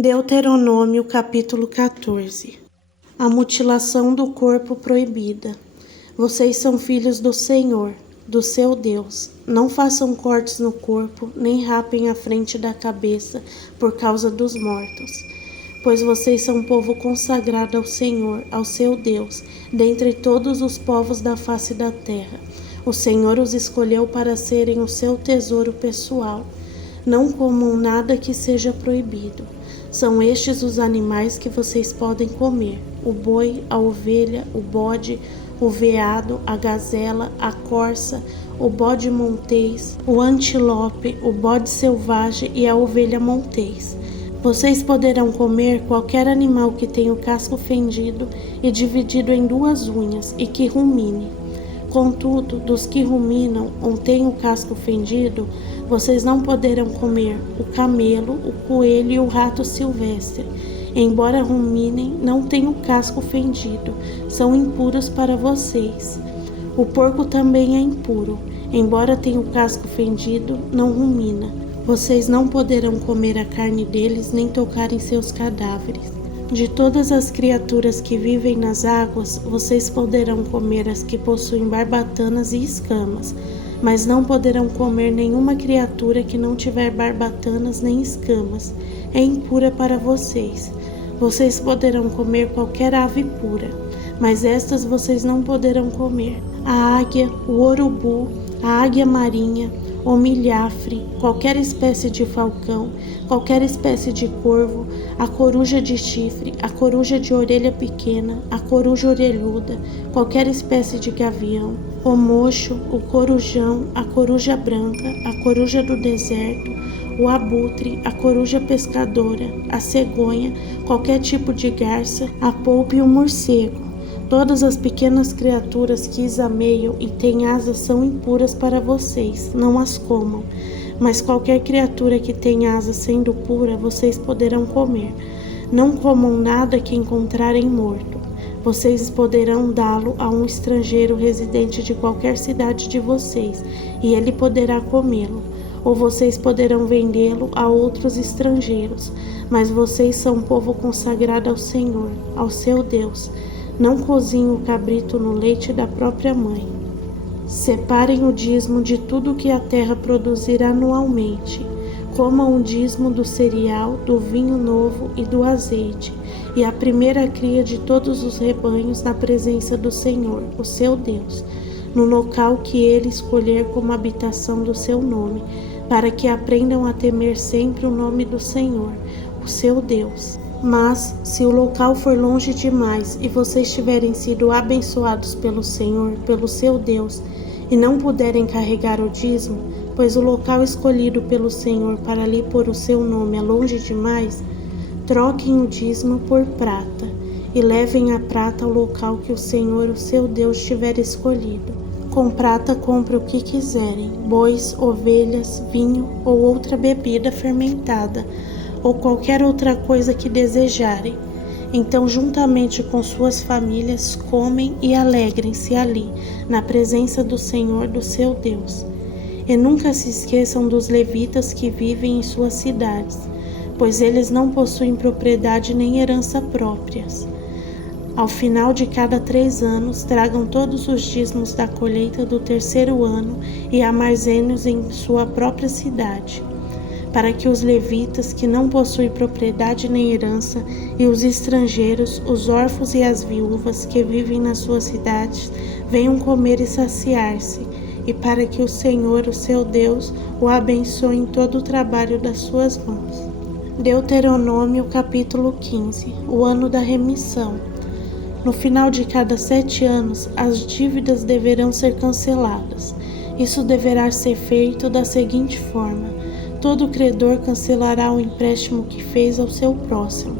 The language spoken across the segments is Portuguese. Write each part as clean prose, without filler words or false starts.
Deuteronômio capítulo 14. A mutilação do corpo proibida. Vocês são filhos do Senhor, do seu Deus. Não façam cortes no corpo, nem rapem a frente da cabeça por causa dos mortos. Pois vocês são povo consagrado ao Senhor, ao seu Deus, dentre todos os povos da face da terra. O Senhor os escolheu para serem o seu tesouro pessoal. Não comam nada que seja proibido. São estes os animais que vocês podem comer: o boi, a ovelha, o bode, o veado, a gazela, a corça, o bode montês, o antilope, o bode selvagem e a ovelha montês. Vocês poderão comer qualquer animal que tenha o casco fendido e dividido em 2 unhas e que rumine. Contudo, dos que ruminam ou têm o casco fendido, vocês não poderão comer o camelo, o coelho e o rato silvestre. Embora ruminem, não têm o casco fendido, são impuros para vocês. O porco também é impuro, embora tenha o casco fendido, não rumina. Vocês não poderão comer a carne deles nem tocar em seus cadáveres. De todas as criaturas que vivem nas águas, vocês poderão comer as que possuem barbatanas e escamas, mas não poderão comer nenhuma criatura que não tiver barbatanas nem escamas. É impura para vocês. Vocês poderão comer qualquer ave pura, mas estas vocês não poderão comer: a águia, o urubu, a águia marinha, o milhafre, qualquer espécie de falcão, qualquer espécie de corvo, a coruja de chifre, a coruja de orelha pequena, a coruja orelhuda, qualquer espécie de gavião, o mocho, o corujão, a coruja branca, a coruja do deserto, o abutre, a coruja pescadora, a cegonha, qualquer tipo de garça, a polpa e o morcego. Todas as pequenas criaturas que exameiam e têm asas são impuras para vocês, não as comam. Mas qualquer criatura que tenha asas sendo pura, vocês poderão comer. Não comam nada que encontrarem morto. Vocês poderão dá-lo a um estrangeiro residente de qualquer cidade de vocês, e ele poderá comê-lo. Ou vocês poderão vendê-lo a outros estrangeiros. Mas vocês são povo consagrado ao Senhor, ao seu Deus. Não cozinhem o cabrito no leite da própria mãe. Separem o dízimo de tudo que a terra produzir anualmente. Comam o dízimo do cereal, do vinho novo e do azeite, e a primeira cria de todos os rebanhos na presença do Senhor, o seu Deus, no local que ele escolher como habitação do seu nome, para que aprendam a temer sempre o nome do Senhor, o seu Deus. Mas, se o local for longe demais e vocês tiverem sido abençoados pelo Senhor, pelo seu Deus, e não puderem carregar o dízimo, pois o local escolhido pelo Senhor para lhe pôr o seu nome é longe demais, troquem o dízimo por prata, e levem a prata ao local que o Senhor, o seu Deus, tiver escolhido. Com prata compre o que quiserem: bois, ovelhas, vinho ou outra bebida fermentada, ou qualquer outra coisa que desejarem. Então, juntamente com suas famílias, comem e alegrem-se ali, na presença do Senhor, do seu Deus. E nunca se esqueçam dos levitas que vivem em suas cidades, pois eles não possuem propriedade nem herança próprias. Ao final de cada 3 anos, tragam todos os dízimos da colheita do 3º ano e armazene-os em sua própria cidade, para que os levitas, que não possuem propriedade nem herança, e os estrangeiros, os órfãos e as viúvas que vivem nas suas cidades, venham comer e saciar-se, e para que o Senhor, o seu Deus, o abençoe em todo o trabalho das suas mãos. Deuteronômio capítulo 15. O ano da remissão. No final de cada 7 anos, as dívidas deverão ser canceladas. Isso deverá ser feito da seguinte forma: todo credor cancelará o empréstimo que fez ao seu próximo.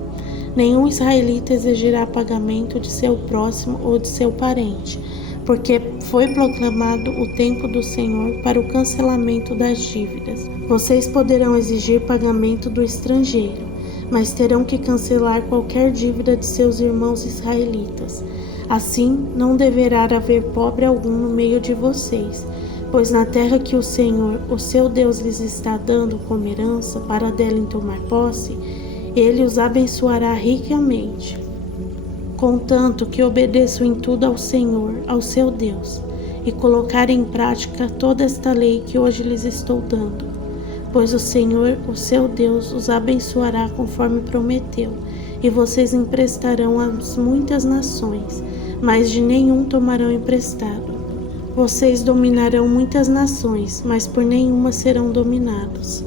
Nenhum israelita exigirá pagamento de seu próximo ou de seu parente, porque foi proclamado o tempo do Senhor para o cancelamento das dívidas. Vocês poderão exigir pagamento do estrangeiro, mas terão que cancelar qualquer dívida de seus irmãos israelitas. Assim, não deverá haver pobre algum no meio de vocês, pois na terra que o Senhor, o seu Deus, lhes está dando como herança para dela tomar posse, Ele os abençoará ricamente, contanto que obedeçam em tudo ao Senhor, ao seu Deus, e colocarem em prática toda esta lei que hoje lhes estou dando. Pois o Senhor, o seu Deus, os abençoará conforme prometeu, e vocês emprestarão às muitas nações, mas de nenhum tomarão emprestado. Vocês dominarão muitas nações, mas por nenhuma serão dominados.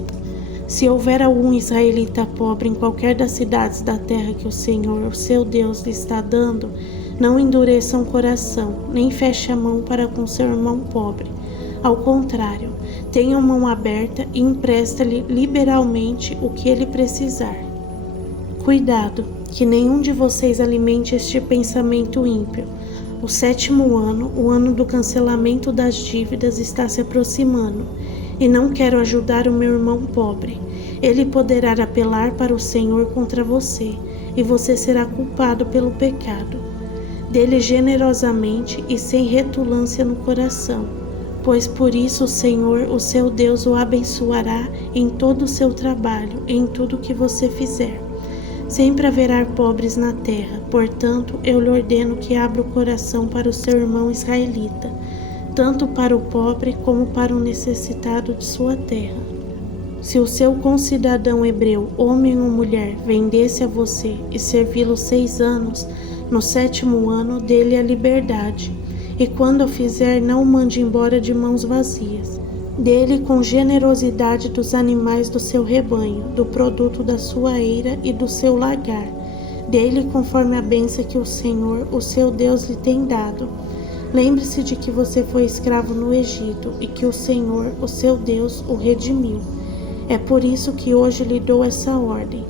Se houver algum israelita pobre em qualquer das cidades da terra que o Senhor, o seu Deus, lhe está dando, não endureçam o coração, nem feche a mão para com seu irmão pobre. Ao contrário, tenham mão aberta e empresta-lhe liberalmente o que ele precisar. Cuidado, que nenhum de vocês alimente este pensamento ímpio. O 7º ano, o ano do cancelamento das dívidas, está se aproximando, e não quero ajudar o meu irmão pobre. Ele poderá apelar para o Senhor contra você, e você será culpado pelo pecado. Dê-lhe generosamente e sem retulância no coração, pois por isso o Senhor, o seu Deus, o abençoará em todo o seu trabalho e em tudo que você fizer. Sempre haverá pobres na terra, portanto, eu lhe ordeno que abra o coração para o seu irmão israelita, tanto para o pobre como para o necessitado de sua terra. Se o seu concidadão hebreu, homem ou mulher, vendesse a você e servi-lo 6 anos, no 7º ano dê-lhe a liberdade, e quando o fizer, não o mande embora de mãos vazias. Dê-lhe com generosidade dos animais do seu rebanho, do produto da sua eira e do seu lagar. Dê-lhe conforme a bênção que o Senhor, o seu Deus, lhe tem dado. Lembre-se de que você foi escravo no Egito e que o Senhor, o seu Deus, o redimiu. É por isso que hoje lhe dou essa ordem.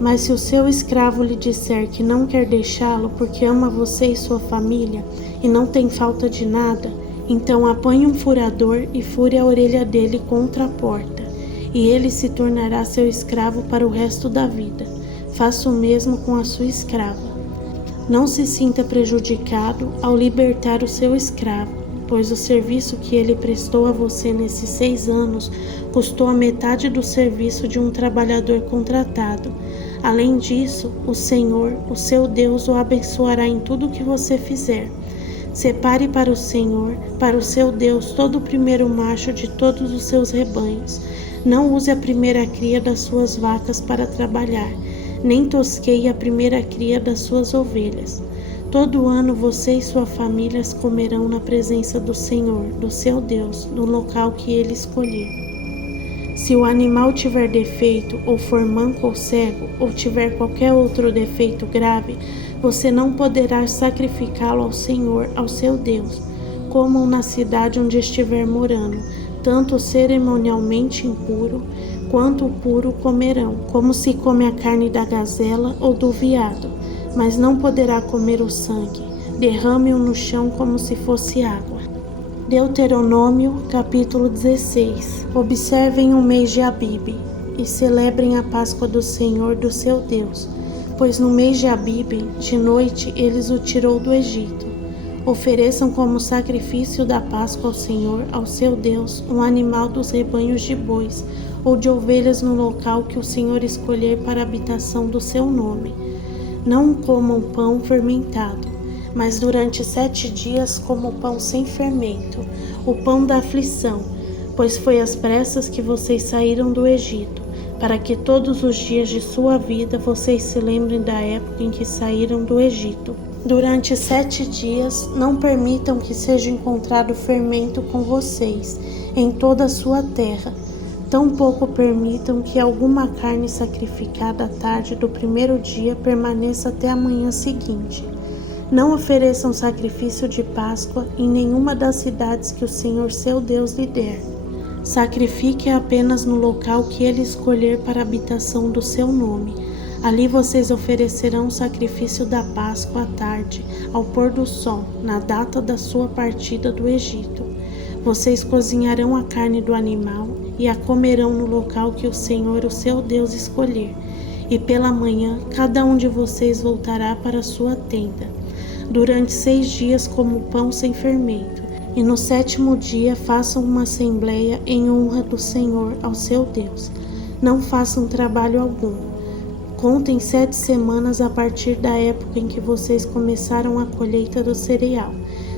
Mas se o seu escravo lhe disser que não quer deixá-lo porque ama você e sua família e não tem falta de nada, então apanhe um furador e fure a orelha dele contra a porta, e ele se tornará seu escravo para o resto da vida. Faça o mesmo com a sua escrava. Não se sinta prejudicado ao libertar o seu escravo, pois o serviço que ele prestou a você nesses 6 anos custou a metade do serviço de um trabalhador contratado. Além disso, o Senhor, o seu Deus, o abençoará em tudo o que você fizer. Separe para o Senhor, para o seu Deus, todo o primeiro macho de todos os seus rebanhos. Não use a primeira cria das suas vacas para trabalhar, nem tosqueie a primeira cria das suas ovelhas. Todo ano você e suas famílias comerão na presença do Senhor, do seu Deus, no local que ele escolher. Se o animal tiver defeito, ou for manco ou cego, ou tiver qualquer outro defeito grave, você não poderá sacrificá-lo ao Senhor, ao seu Deus, como na cidade onde estiver morando. Tanto cerimonialmente impuro, quanto o puro comerão, como se come a carne da gazela ou do veado, mas não poderá comer o sangue. Derrame-o no chão como se fosse água. Deuteronômio, capítulo 16. Observem o mês de Abibe e celebrem a Páscoa do Senhor, do seu Deus, pois no mês de Abibe, de noite, eles o tirou do Egito. Ofereçam como sacrifício da Páscoa ao Senhor, ao seu Deus, um animal dos rebanhos de bois ou de ovelhas no local que o Senhor escolher para a habitação do seu nome. Não comam pão fermentado, mas durante 7 dias comam pão sem fermento, o pão da aflição, pois foi às pressas que vocês saíram do Egito, para que todos os dias de sua vida vocês se lembrem da época em que saíram do Egito. Durante 7 dias não permitam que seja encontrado fermento com vocês em toda a sua terra. Tampouco permitam que alguma carne sacrificada à tarde do primeiro dia permaneça até a manhã seguinte. Não ofereçam sacrifício de Páscoa em nenhuma das cidades que o Senhor seu Deus lhe der. Sacrifique apenas no local que ele escolher para a habitação do seu nome. Ali vocês oferecerão o sacrifício da Páscoa à tarde, ao pôr do sol, na data da sua partida do Egito. Vocês cozinharão a carne do animal e a comerão no local que o Senhor, o seu Deus, escolher. E pela manhã, cada um de vocês voltará para a sua tenda. Durante 6 dias comam pão sem fermento, e no 7º dia façam uma assembleia em honra do Senhor, ao seu Deus. Não façam trabalho algum. Contem 7 semanas a partir da época em que vocês começaram a colheita do cereal.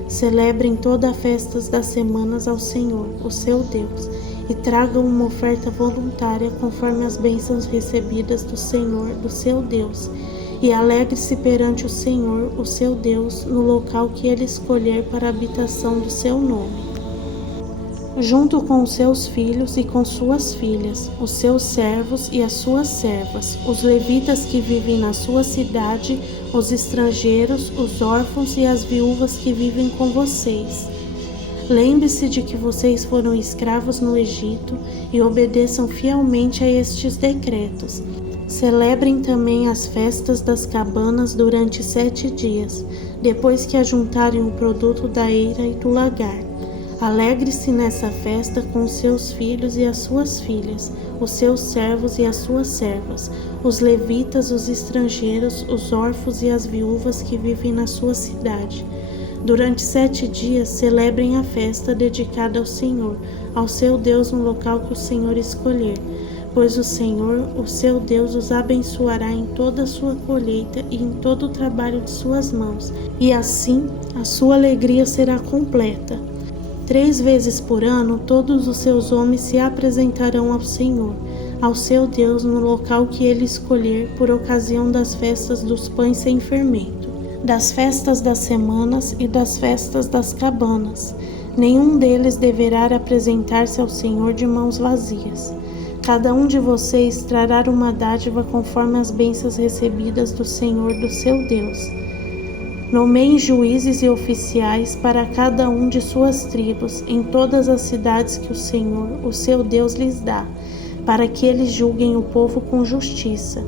Celebrem todas as festas das semanas ao Senhor, o seu Deus, e tragam uma oferta voluntária conforme as bênçãos recebidas do Senhor, do seu Deus. E alegre-se perante o Senhor, o seu Deus, no local que ele escolher para a habitação do seu nome. Junto com os seus filhos e com suas filhas, os seus servos e as suas servas, os levitas que vivem na sua cidade, os estrangeiros, os órfãos e as viúvas que vivem com vocês. Lembre-se de que vocês foram escravos no Egito e obedeçam fielmente a estes decretos. Celebrem também as festas das cabanas durante 7 dias, depois que ajuntarem o produto da eira e do lagar. Alegre-se nessa festa com os seus filhos e as suas filhas, os seus servos e as suas servas, os levitas, os estrangeiros, os órfãos e as viúvas que vivem na sua cidade. Durante 7 dias celebrem a festa dedicada ao Senhor, ao seu Deus no local que o Senhor escolher, pois o Senhor, o seu Deus, os abençoará em toda a sua colheita e em todo o trabalho de suas mãos, e assim a sua alegria será completa. 3 vezes por ano, todos os seus homens se apresentarão ao Senhor, ao seu Deus, no local que ele escolher, por ocasião das festas dos pães sem fermento, das festas das semanas e das festas das cabanas. Nenhum deles deverá apresentar-se ao Senhor de mãos vazias. Cada um de vocês trará uma dádiva conforme as bênçãos recebidas do Senhor, do seu Deus. Nomeiem juízes e oficiais para cada um de suas tribos, em todas as cidades que o Senhor, o seu Deus, lhes dá, para que eles julguem o povo com justiça.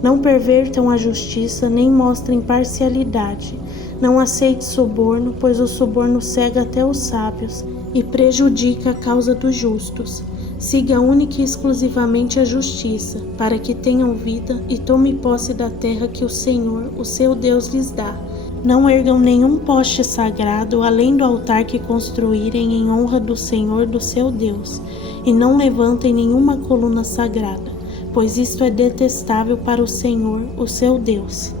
Não pervertam a justiça, nem mostrem parcialidade. Não aceite suborno, pois o suborno cega até os sábios e prejudica a causa dos justos. Siga única e exclusivamente a justiça, para que tenham vida e tome posse da terra que o Senhor, o seu Deus, lhes dá. Não ergam nenhum poste sagrado além do altar que construírem em honra do Senhor, do seu Deus, e não levantem nenhuma coluna sagrada, pois isto é detestável para o Senhor, o seu Deus.